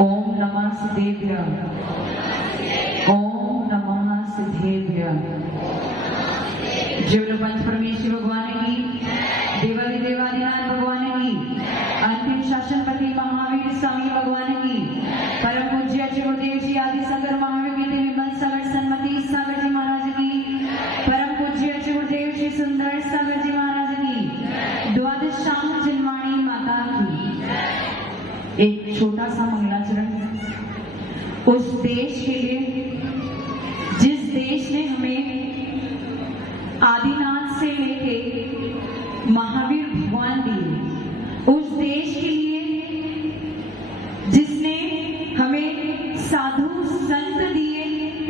ओम नमः सिद्धेभ्य। ओम नमः सिद्धेभ्य। जीवन पंच परमेश्वर भगवान की, देवादि देवादिनाथ भगवान की, अंतिम शासनपति महावीर स्वामी भगवान की, परम पूज्य गुरुदेव जी आदि शंकर महावीर विमल सागर सन्मति सागर जी महाराज की, परम पूज्य गुरुदेव श्री सुंदर सागर जी महाराज की, द्वादशांग जन्माणी माता की। एक छोटा सा मंगलाचरण उस देश के लिए जिस देश ने हमें आदिनाथ से लेके महावीर भगवान दिए, उस देश के लिए जिसने हमें साधु संत दिए,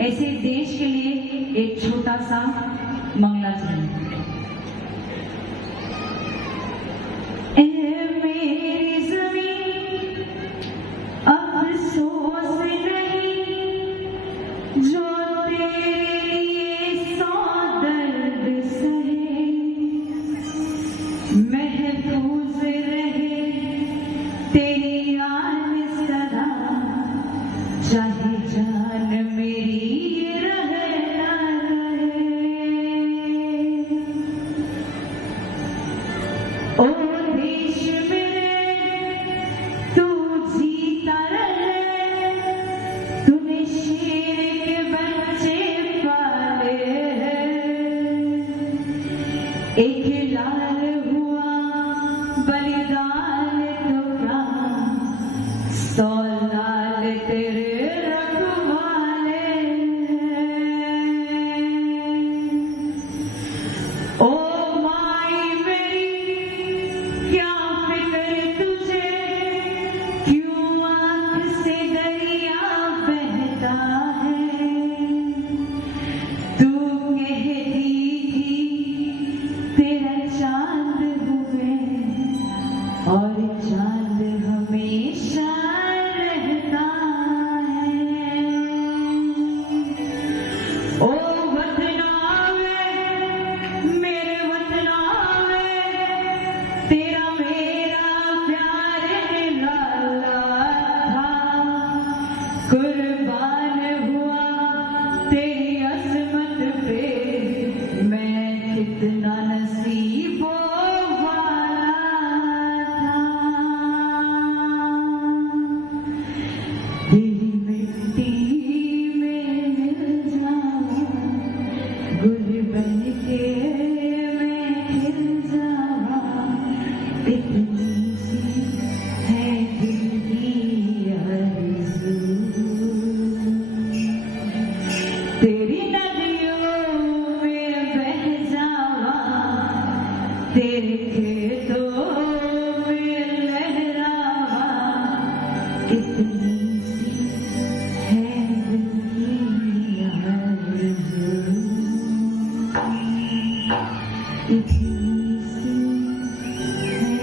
ऐसे देश के लिए एक छोटा सा मंगलाचरण। अफसोस नहीं जो तेरे लिए सौ दर्द सहे, महफूज रहे तेरी याद सदा, चाहे जान मेरी रहे ना रहे। ओ देश एक लाल हुआ बलिदान तो क्या, 100 लाल तेरे रखवाले। ओ माई मेरी क्या फिक्र तुझे, क्यों आंख से दरिया बहता है। तू कहती तेरा चांद हुए और चांद हमेशा रहता है। ओ वतनावे मेरे वतनावे, तेरा मेरा प्यार निराला था, कुर्बान हुआ तेरी अजमत पे, मैं कितना नसीबों वाला था। तेरी मिट्टी में मिल जाऊं, गुल बन के मैं खिल जाऊं, इतनी सी है दिल की आरज़ू। तेरी नदियों में बह जावा, तेरे खेतों में लहरावा, इतनी सी है दिल की आरज़ू, इतनी सी है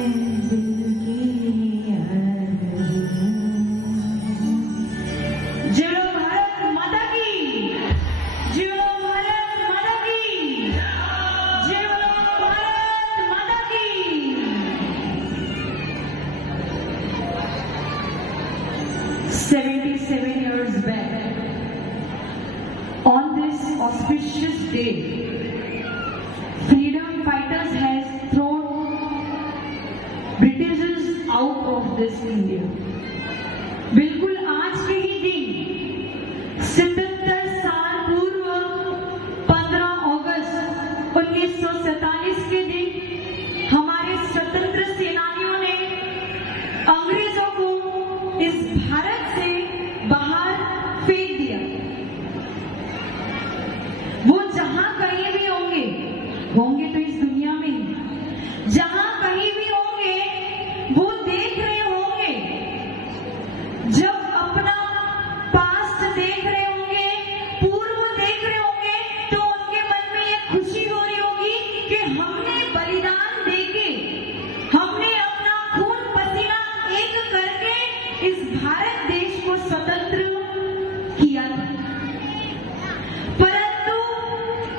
दिल की आरज़ू। जय भारत माता की, जय भारत माता की, जय भारत माता की। 77 years back, on this auspicious day, freedom fighters has thrown Britishers out of this India. बिल्कुल आज के ही दिन 77 साल पूर्व 15 अगस्त 1947 के दिन हमारे स्वतंत्र सेनानियों ने अंग्रेजों को इस भारत से बाहर फेंक दिया। वो जहां कहीं भी होंगे तो इस दुनिया में ही, जहां कहीं भी होंगे वो देख रहे होंगे, जब अपना पास्ट देख रहे होंगे, पूर्व देख रहे होंगे, तो उनके मन में ये खुशी हो रही होगी कि हमने बलिदान देके, हमने अपना खून पसीना एक करके इस भारत देश को स्वतंत्र किया था। परंतु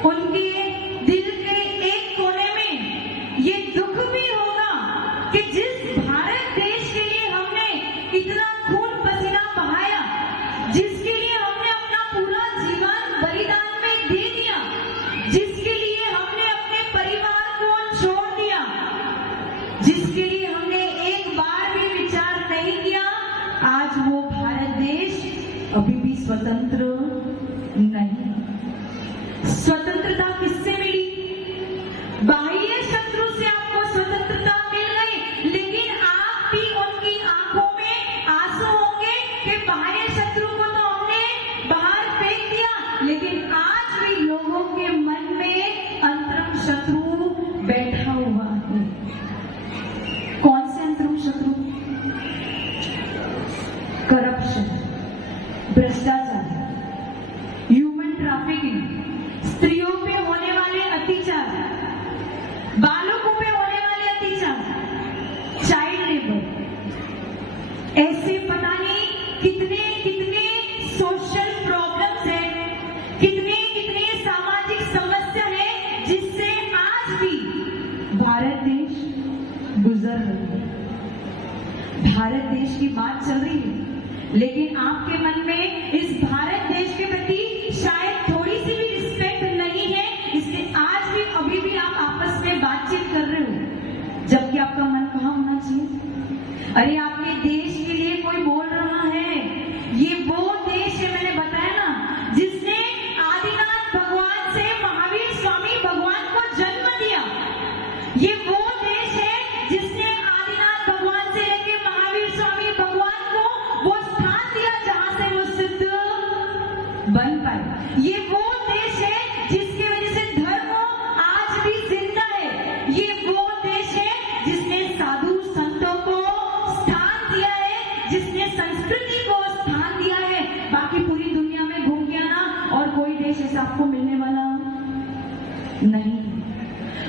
उनके दिल के एक कोने में ये दुख भी होगा कि जिस भारत देश के लिए हमने इतना खून पसीना आज वो भारत देश अभी भी स्वतंत्र नहीं। स्वतंत्रता किससे मिली? बाह्य शत्रु से आपको स्वतंत्रता मिल गई, लेकिन आप भी उनकी आंखों में आंसू होंगे कि बाह्य शत्रु को तो हमने बाहर फेंक दिया, लेकिन आज भी लोगों के मन में अंतरंग शत्रु बैठा हुआ है। कौन से अंतरंग शत्रु? करप्शन, भ्रष्टाचार, ह्यूमन ट्रैफिकिंग, स्त्रियों पे होने वाले अत्याचार, बालकों पे होने वाले अत्याचार, चाइल्ड लेबर, ऐसे पता नहीं कितने कितने सोशल प्रॉब्लम्स हैं, कितने कितने सामाजिक समस्या है जिससे आज भी भारत देश गुजर रहा है। भारत देश की बात चल रही है, लेकिन आपके मन में इस भारत देश के प्रति शायद थोड़ी सी भी रिस्पेक्ट नहीं है, इसलिए आज भी अभी भी आप आपस में बातचीत कर रहे हो, जबकि आपका मन कहाँ होना चाहिए? अरे आपके देश के लिए कोई बोल रहा है, ये वो देश है, मैंने बताया ना, जिसने आदिनाथ भगवान से महावीर स्वामी भगवान को जन्म दिया। ये वो देश है जिसने आदिनाथ भगवान से लेकर महावीर स्वामी भगवान को वो स्थान दिया जहां से वो सिद्ध बन पाए। ये वो देश है जिसकी वजह से धर्म आज भी जिंदा है। ये वो देश है जिसने साधु संतों को स्थान दिया है, जिसने संस्कृति को स्थान दिया है। बाकी पूरी दुनिया में घूम के आना और कोई देश ऐसा आपको मिलने वाला नहीं।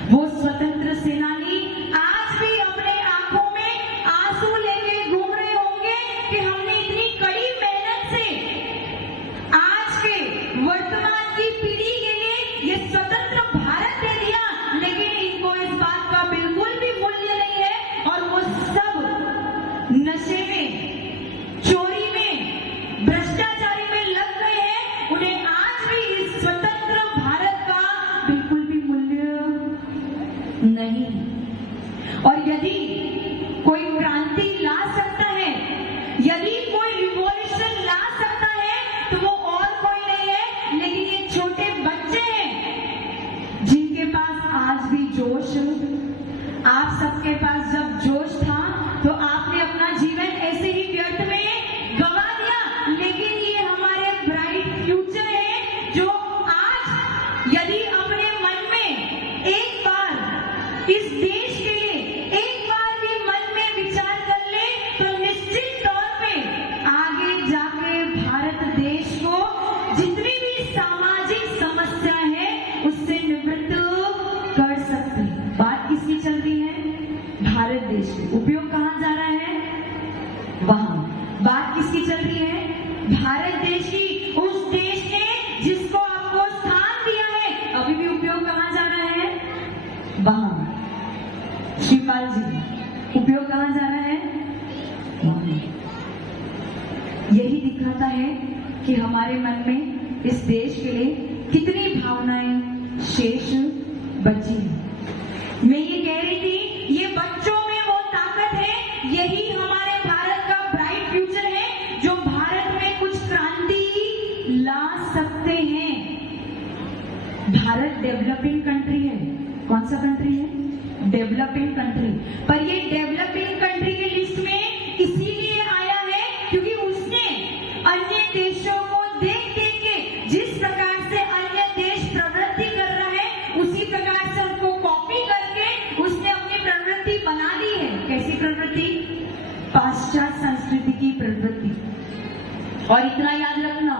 वो स्वतंत्र सेनानी आज भी अपने आंखों में आंसू लेके घूम रहे होंगे कि हमने इतनी कड़ी मेहनत से आज के वर्तमान की पीढ़ी के लिए ये स्वतंत्र भारत दे दिया, लेकिन इनको इस बात का बिल्कुल भी मूल्य नहीं है और वो सब नशे में, चोरी में, भ्रष्टाचारी में लग गए हैं। उन्हें आज भी इस स्वतंत्र भारत का बिल्कुल भी मूल्य नहीं। और यदि कोई क्रांति ला सकता है, यदि कोई रिवॉल्यूशन ला सकता है, तो वो और कोई नहीं है लेकिन ये छोटे बच्चे हैं जिनके पास आज भी जोश। आप सबके पास जब जोश था तो आपने अपना जीवन ऐसे ही व्यर्थ में गवा दिया, लेकिन ये हमारे ब्राइट फ्यूचर है जो आज यदि अपने मन में एक बार इस देश के लिए एक बार भी मन में विचार कर ले तो निश्चित तौर पे आगे जाके भारत देश को जितनी भी सामाजिक समस्या है उससे निवृत्त कर सकते हैं। बात किसकी चल रही है? भारत देश की। उपयोग कहाँ जा रहा है? वहां। बात किसकी चल रही है? भारत देश की। उस देश ने जिसको आपको स्थान दिया है, अभी भी उपयोग कहाँ जा रहा है? वहां। शिवपाल जी, उपयोग कहाँ जा रहा है? वहां। यही दिखाता है कि हमारे मन में इस देश के लिए कितनी भावनाएं शेष बची हैं। मैं ये कह रही थी, ये बच्चों में वो ताकत है, यही हमारे भारत का ब्राइट फ्यूचर है जो भारत में कुछ क्रांति ला सकते हैं। भारत डेवलपिंग कंट्री है। कौन सा कंट्री है? Developing country. पर ये डेवलपिंग कंट्री के लिस्ट में इसीलिए आया है क्योंकि उसने अन्य देशों को देख देख के जिस प्रकार से अन्य देश प्रवृत्ति कर रहा है उसी प्रकार से उनको कॉपी करके उसने अपनी प्रवृत्ति बना ली है। कैसी प्रवृत्ति? पाश्चात्य संस्कृति की प्रवृत्ति। और इतना याद रखना,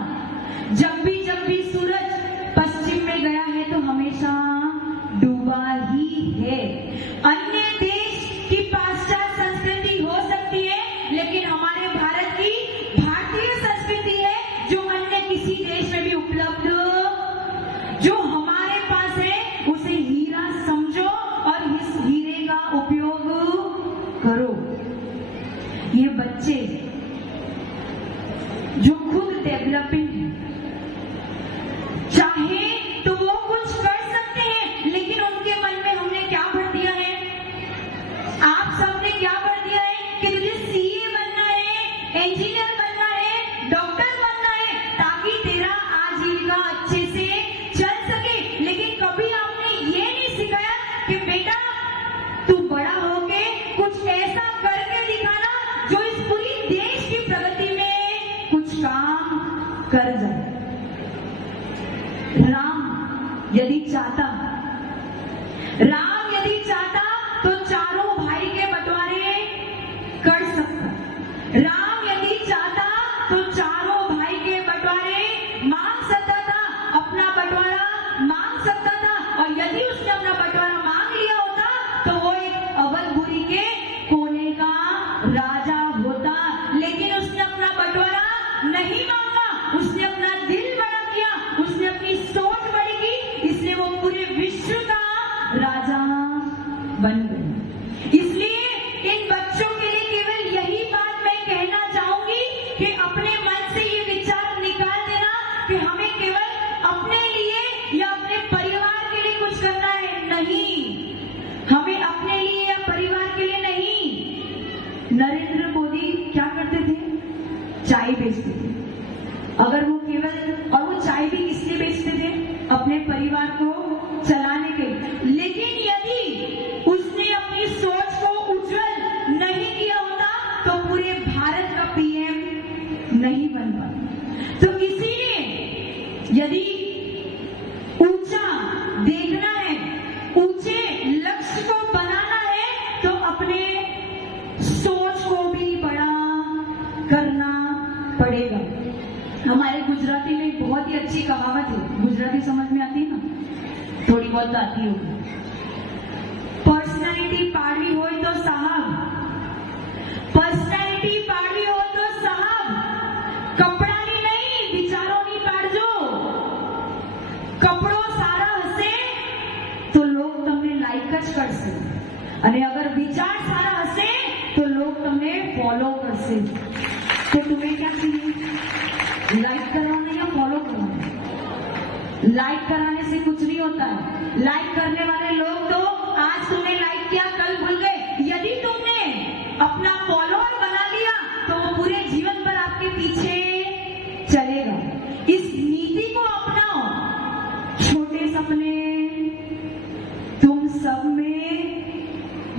जब भी सूरज पश्चिम में गया है तो हमेशा डूबा ही है। अन्य देश की पाश्चात्य संस्कृति हो सकती है, लेकिन हमारे भारत की भारतीय संस्कृति है जो अन्य किसी देश में भी उपलब्ध, जो हमारे पास है उसे हीरा समझो और इस हीरे का उपयोग करो। ये बच्चे जो खुद डेवलपिंग है, चाहे तो वो कुछ कर सकते हैं, लेकिन उनके मन में हमने क्या भर दिया है? आप सबने क्या भर दिया है कि तुझे सीए बनना है, इंजीनियर बनना है, डॉक्टर बनना है, ताकि तेरा आजीविका अच्छे से चल सके। लेकिन कभी आपने ये नहीं सिखाया कि बेटा तू बड़ा होके कुछ ऐसा करके दिखाना जो इस पूरी देश की प्रगति में कुछ काम कर जाए। राम यदि चाहता तो चारों भाई के बंटवारे कर सकता। राम यदि चाहता तो चारों भाई के बंटवारे मांग सकता था, अपना बंटवारा मांग सकता था। और यदि उसने अपना बंटवारा मांग लिया होता तो वो एक अवधपुरी के कोने का राजा होता। लेकिन उसने अपना बंटवारा नहीं मांगा, उसने अपना दिल बड़ा किया, उसने अपनी सोच बड़ी की, इसलिए वो पूरे विश्व का राजा बन गए। इसलिए इन बच्चों के लिए केवल यही बात मैं कहना चाहूंगी कि अपने मन से ये विचार निकाल देना कि हमें केवल अपने लिए या अपने परिवार के लिए कुछ करना है। नहीं, हमें अपने लिए या परिवार के लिए नहीं। नरेंद्र मोदी क्या करते थे? चाय बेचते थे। अगर वो केवल, और वो चाय भी इसलिए बेचते थे अपने परिवार को चलाने के। लेकिन यदि उसने अपनी सोच को उज्जवल नहीं किया होता तो पूरे भारत का पीएम नहीं बन पाता। तो इसीलिए यदि ऊंचा देखना है, ऊंचे लक्ष्य को बनाना है, तो अपने सोच को भी बड़ा करना पड़ेगा। हमारे गुजराती में एक बहुत ही अच्छी कहावत है। गुजराती समझ में आती है ना? थोड़ी बहुत आती होगी। पर्सनैलिटी पाड़ी हो तो साहब, पर्सनैलिटी पाड़ी हो तो साहब, कपड़ानी नहीं विचारोनी पाड़जो। कपड़ो सारा हसे तो लोग तमने लाइक ज करશે, અને अगर विचार सारा हसे तो लोग तमने फॉलो करશે। तो तुम्हें क्या चाहिए? लाइक कराना या फॉलो कराना? लाइक कराने से कुछ नहीं होता है। लाइक करने वाले लोग तो आज तुमने लाइक किया, कल भूल गए। यदि तुमने अपना फॉलोअर बना लिया तो वो पूरे जीवन भर आपके पीछे चलेगा। इस नीति को अपनाओ। छोटे सपने, तुम सब में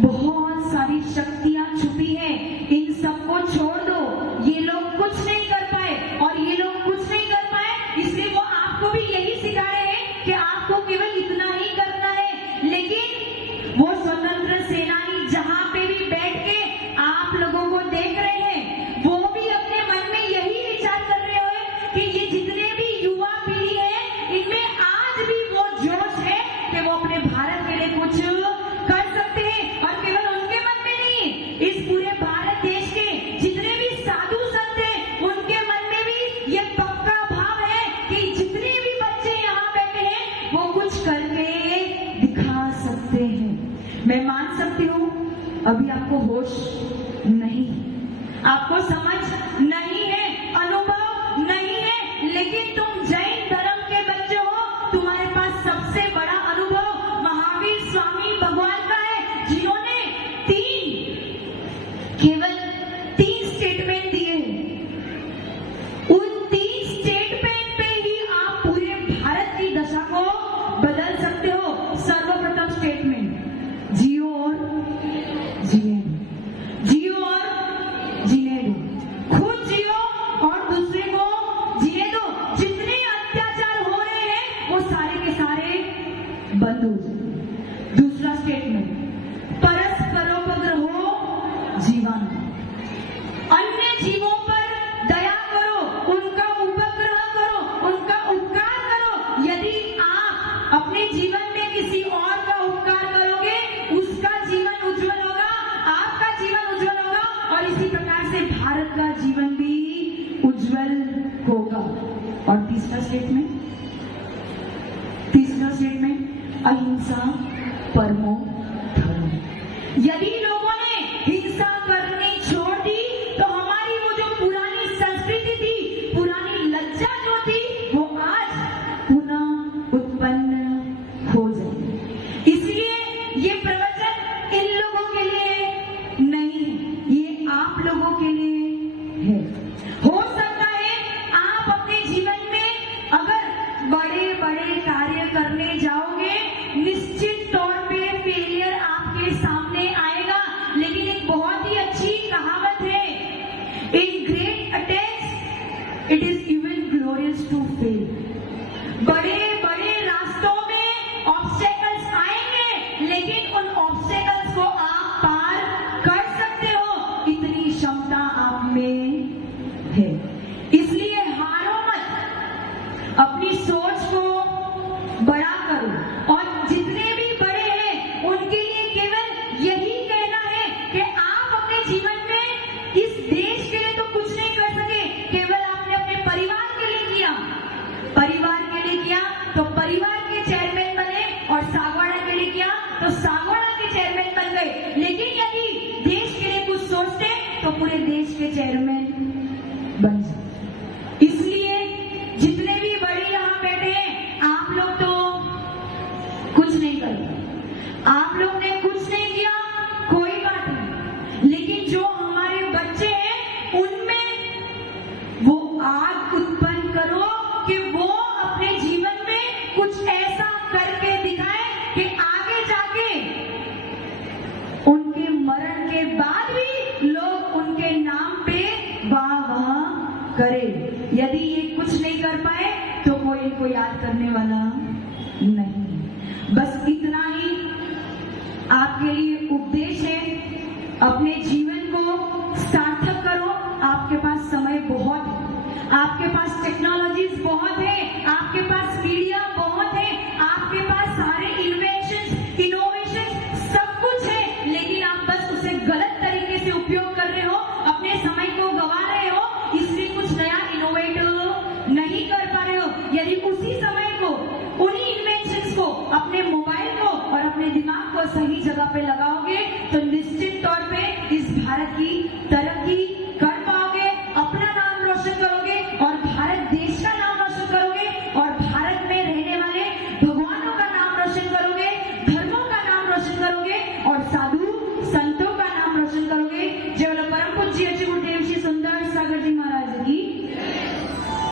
बहुत सारी शक्तियां छुपी है, इन सबको छोड़ दो। ये लोग कुछ नहीं कर पाए और ये लोग कुछ नहीं कर पाए, इसलिए वो आपको भी यही सिखा रहे हैं कि आपको केवल इतना ही करना है। लेकिन वो स्वतंत्र सेनानी जहां पे भी बैठ के आप लोगों को देख रहे हैं, वो भी अपने मन में यही विचार कर रहे हो कि ये जितने भी युवा पीढ़ी है, इनमें आज भी वो जोश है कि वो अपने भारत के लिए कुछ कर सकते हैं। और केवल उनके मन में नहीं, इस पूरे भारत देश के जितने भी साधु संत हैं, उनके मन में भी ये पक्का भाव है कि जितने भी बच्चे यहाँ बैठे हैं वो कुछ करके दिखा सकते हैं। मैं मान सकती हूँ अभी आपको होश नहीं, आपको समझ नहीं है, अनुभव नहीं है, लेकिन तुम जैन धर्म के बच्चे हो। तुम्हारे पास सबसे बड़ा अनुभव महावीर स्वामी भगवान का है, जिन्होंने केवल 3 स्टेटमेंट दिए हैं। उन 3 स्टेटमेंट पे ही आप पूरे भारत की दशा को बदल सकते हो। सर्वप्रथम स्टेटमेंट, जियो और जिए दो, जियो और जीने दो। खुद जियो और दूसरे को जीने दो। जितने अत्याचार हो रहे हैं वो सारे के सारे बंद हो जाए। दूसरा स्टेटमेंट, परस्परोपद्रवो जीवन, अन्य जीवों पर दया करो, उनका उपग्रह करो, उनका उपकार करो। यदि आप अपने जीवन में किसी और का उपकार करोगे, उसका जीवन उज्जवल होगा, आपका जीवन उज्जवल होगा और इसी प्रकार से भारत का जीवन भी उज्जवल होगा। और तीसरा स्टेटमेंट, अहिंसा परमो धर्म। यदि लोगों ने हिंसा करनी छोड़ दी तो हमारी वो जो पुरानी संस्कृति थी, पुरानी लज्जा जो थी, वो आज पुनः उत्पन्न हो जाएगी। इसलिए ये प्रवचन इन लोगों के लिए नहीं है, ये आप लोगों के लिए है। it is even glorious to fail. बड़े बड़े रास्तों में ऑब्स्टेकल्स आएंगे, लेकिन उन ऑब्स्टेकल्स को आप पार कर सकते हो, इतनी क्षमता आप में है। इसलिए हारो मत, अपनी सोच को बड़ा करो, और जितने भी बड़े हैं उनके लिए केवल यही कहना है कि आप अपने जीवन में इस देश के लिए तो कुछ नहीं कर सके, केवल आपने अपने परिवार के लिए किया, परिवार के लिए किया तो परिवार के चेयरमैन बने, और सागवाड़ा के लिए किया तो सागवाड़ा के चेयरमैन बन गए। लेकिन यदि देश के लिए कुछ सोचते तो पूरे देश के चेयरमैन बन जाते। इसलिए जितने भी बड़े यहाँ बैठे हैं, आप लोग तो कुछ नहीं करते, आप लोग ने कुछ नहीं किया, कोई बात नहीं, लेकिन जो हमारे बच्चे हैं उनमें वो आग उत्पन्न करो कि वो अपने जीवन में कुछ ऐसा करके दिखाए कि आगे जाके उनके मरण के बाद भी लोग उनके नाम पे वाह वाह करे। यदि ये कुछ नहीं कर पाए तो कोई इनको याद करने वाला नहीं। बस इतना ही आपके लिए उपदेश है, अपने जीवन को सार्थक करो। आपके पास समय बहुत है, आपके पास टेक्नोलॉजीज बहुत है, आपके पास मीडिया बहुत है, आपके पास सारे इनोवेशन सब कुछ है, लेकिन आप बस उसे गलत तरीके से उपयोग कर रहे हो, अपने समय को गंवा रहे हो, इसलिए कुछ नया इनोवेट नहीं कर पा रहे हो। यदि उसी समय को, उन्हीं इन्वेंशंस को, अपने मोबाइल को और अपने दिमाग को सही जगह पे लगाओगे तो निश्चित तौर पे इस भारत की